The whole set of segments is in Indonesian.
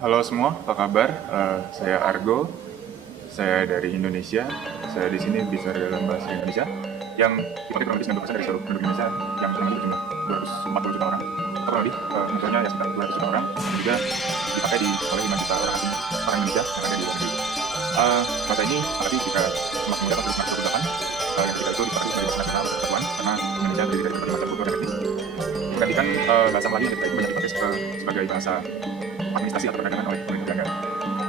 Halo semua, apa kabar? Saya Argo, saya dari Indonesia. Saya di sini bicara dalam bahasa Indonesia yang dipakai kurang lebih 90% dari seluruh penduduk Indonesia yang kurang lebih berjumlah 240 juta orang. Atau kurang lebih mentornya ya sekitar 200 juta orang dan juga dipakai oleh 5 juta orang asing orang Indonesia yang ada di luar negeri. Bahasa ini berarti jika semakin muda tahun 1928 yang ketika itu dipakai sebagai bahasa nasional bahasa kesatuan karena Indonesia terdiri dari berbagai macam kultur dan etnis. Menggantikan bahasa Melayu yang ketika itu banyak dipakai sebagai bahasa administrasi atau perdagangan oleh pemerintah Belanda.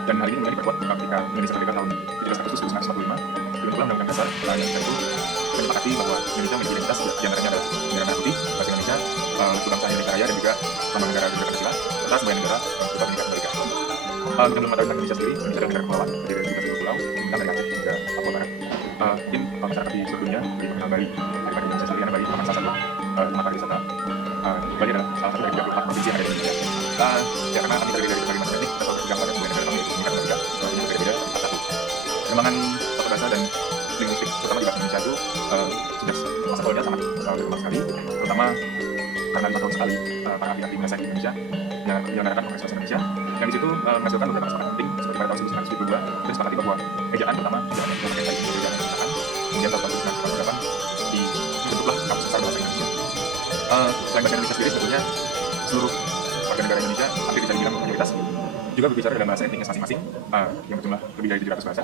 Dan hal ini kemudian diperkuat ketika Indonesia merdeka tahun 17 Agustus 1945. Dibentuklah Undang-Undang Dasar yang ketika itu menyepakati bahwa Indonesia memiliki identitas diantaranya adalah bendera merah putih, bahasa Indonesia, lagu bangsa Indonesia Raya dan juga lambang negara Pancasila serta sebagai negara berupa Bhinneka Tunggal Ika. Dengan mengetahui tentang Indonesia sendiri, Indonesia adalah negara kepulauan terdiri dari 17 pulau, tentang dari Aceh hingga Papua Barat. Mungkin masyarakat di seluruh dunia lebih mengenal Bali daripada Indonesia sendiri karena Bali merupakan salah satu tempat pariwisata. Bali adalah salah satu dari 34 provinsi yang ada di Indonesia. Ya karena kami terdiri dari berbagai macam etnik, kita selalu berpegang pada sebuah negara kami yaitu Bhinneka Tunggal Ika, yang berbeda-beda tapi satu. Perkembangan tata bahasa dan linguistik terutama di bahasa Indonesia itu sejak masa kolonial sangat berkembang sekali, terutama karena 5 tahun sekali para ahli-ahli bahasa di Indonesia yang menyelenggarakan Kongres Bahasa Indonesia yang di situ menghasilkan beberapa kesepakatan penting seperti pada tahun 1972 dan disepakati bahwa ejaan terutama ejaan yang dipakai baik dari ejaan yang digunakan. Kemudian tahun 1948 dibentuklah Kamus Besar Bahasa Indonesia. Selain bahasa Indonesia sendiri sebetulnya seluruh warga negara Indonesia hampir bisa dibilang mayoritas juga berbicara dalam bahasa etniknya masing-masing yang berjumlah lebih dari 700 bahasa.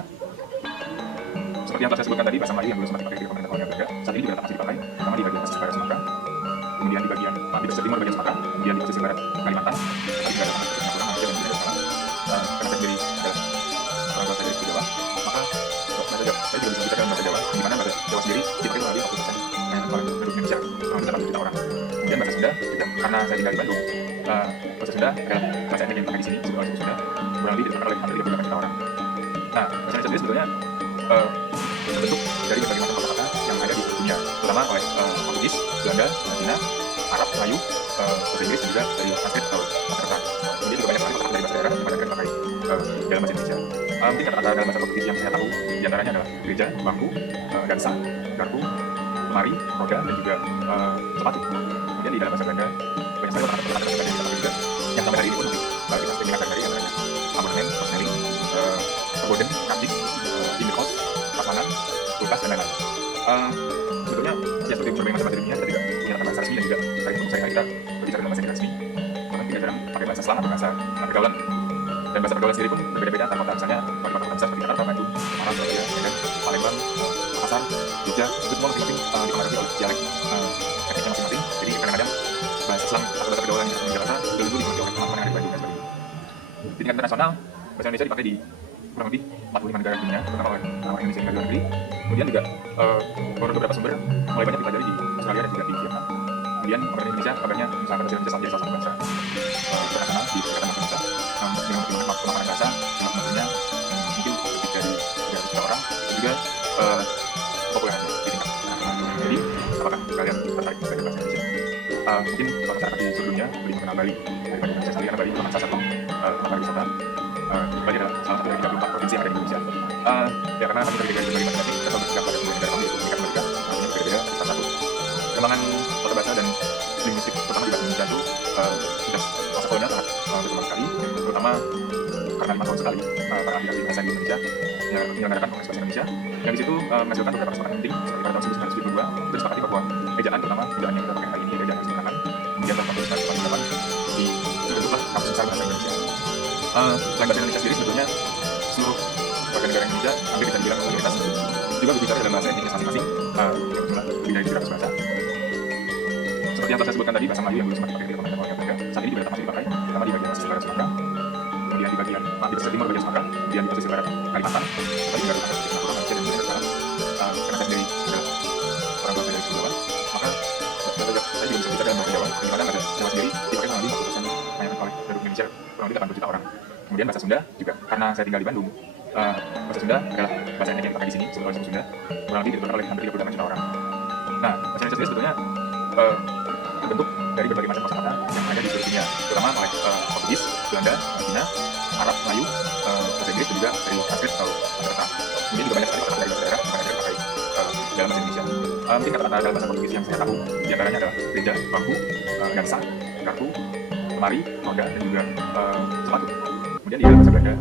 Seperti yang telah saya sebutkan tadi, bahasa Melayu yang dulu sempat dipakai di pemerintah kolonial Belanda saat ini juga tetap masih dipakai, terutama di bagian pesisir barat Sumatera, kemudian di pesisir timur bagian Sumatera, kemudian di pesisir barat Kalimantan, tapi juga ada sama seperti Singapura, Malaysia dan juga Australia. Karena saya sendiri adalah orang tua saya dari suku Jawa, maka saya juga bisa bicara dalam bahasa Jawa, di mana bahasa Jawa sendiri dipakai kurang lebih 40% oleh penduduk Indonesia, kurang lebih 80 juta orang. Kemudian bahasa Sunda juga, karena saya tinggal di Bandung, bahasa Sunda adalah bahasa etnik yang dipakai di sini, sebuah suku Sunda, kurang lebih dipakai oleh hampir 38 juta orang. Nah, bahasa Indonesia sendiri sebetulnya terbentuk dari berbagai macam kosakata yang ada di seluruh dunia, terutama oleh Portugis, Belanda, Cina, Arab, Melayu, bahasa Inggris dan juga dari Sanskrit atau Sanskerta. Kemudian juga banyak sekali kosakata dari bahasa daerah yang pada dipakai dalam bahasa Indonesia. Mungkin kata-kata dalam bahasa Portugis yang saya tahu diantaranya adalah gereja, bangku, dansa, garpu, lemari, roda dan juga sepatu. Kemudian di dalam bahasa Belanda banyak sekali kata-kata bahasa Belanda yang dipakai juga yang sampai hari ini pun masih kita sering dengar dari antaranya abonemen, persneling, perboden, kajik, indekos, pasangan, kulkas dan lain-lain. Sebetulnya ya seperti berbagai macam bahasa dunia kita tidak punya kata bahasa resmi dan juga sehari-hari kita berbicara dalam bahasa yang resmi. Bahkan kita jarang pakai bahasa slang atau bahasa pergaulan. Dan bahasa pergaulan sendiri pun berbeda-beda antar kota, misalnya di kota-kota besar seperti Jakarta, Bandung, Semarang, Surabaya, Medan, Palembang, Makassar, Jogja, itu semua masing-masing dipengaruhi oleh dialek etniknya masing-masing. Jadi kadang-kadang bahasa slang atau bahasa pergaulan yang di Jakarta dulu dipengaruhi oleh teman-teman yang ada di Bandung dan sebagainya. Di tingkat internasional, bahasa Indonesia dipakai di kurang lebih 45 negara dunia, terutama oleh orang Indonesia yang di luar negeri. Kemudian juga menurut beberapa sumber mulai banyak dipelajari di Australia dan juga di Vietnam. Kemudian pemerintah Indonesia kabarnya misalnya pada Indonesia menjadi salah satu bangsa internasional di perikatan bangsa dengan perkembangan pemahaman bahasa jumlah penduduknya mungkin lebih dari 300 juta orang dan juga populernya di tingkat internasional. Jadi apakah kalian tertarik belajar bahasa Indonesia? Mungkin masyarakat di seluruh dunia lebih mengenal Bali daripada Indonesia sendiri karena Bali merupakan salah satu tempat pariwisata. Bali adalah salah satu dari 34 provinsi yang ada di Indonesia. Ya karena kami terdiri dari berbagai macam etnik, kita selalu berpegang pada sebuah negara kami yaitu Bhinneka Tunggal Ika, artinya berbeda-beda tapi satu. Perkembangan tata bahasa dan linguistik terutama di bahasa Indonesia itu sudah masa kolonial sangat berkembang sekali, terutama karena 5 tahun sekali para ahli-ahli bahasa di Indonesia yang menyelenggarakan Kongres Bahasa Indonesia yang di situ menghasilkan beberapa kesepakatan penting seperti pada tahun 1972 itu disepakati bahwa ejaan terutama ejaan yang kita pakai hari ini ejaan yang harus digunakan. Kemudian tahun 1948 dibentuklah Kamus Besar Bahasa Indonesia. Selain bahasa Indonesia sendiri sebetulnya seluruh warga negara Indonesia hampir bisa dibilang mayoritas juga berbicara dalam bahasa etniknya masing-masing yang berjumlah lebih dari 700 bahasa. Seperti yang telah saya sebutkan tadi, bahasa Melayu yang dulu sempat dipakai di pemerintah kolonial Belanda saat ini juga tetap masih dipakai, terutama di bagian pesisir barat Sumatera, kemudian di pesisir timur bagian Sumatera, kemudian di pesisir barat Kalimantan, serta juga di Singapura, Malaysia dan juga Australia. Karena saya sendiri adalah orang tua saya dari suku Jawa, maka saya juga bisa bicara dalam bahasa Jawa, di mana bahasa Jawa sendiri dipakai kurang lebih 40% oleh penduduk Indonesia, kurang lebih 80 juta orang. Kemudian bahasa Sunda juga, karena saya tinggal di Bandung, bahasa Sunda adalah bahasa etnik yang dipakai di sini sebagai suku Sunda, kurang lebih dipakai oleh hampir 38 juta orang. Nah, bahasa Indonesia sendiri sebetulnya terbentuk dari berbagai macam kosakata yang ada di seluruh dunia, terutama oleh Portugis, Belanda, Cina, Arab, Melayu, bahasa Inggris dan juga dari Sanskrit atau Sanskerta. Kemudian juga banyak sekali kosakata dari bahasa daerah yang banyak dipakai dalam bahasa Indonesia. Mungkin kata-kata dalam bahasa Portugis yang saya tahu diantaranya adalah gereja, bangku, dansa, garpu, lemari, roda dan juga sepatu. Kemudian dia bahasa Belanda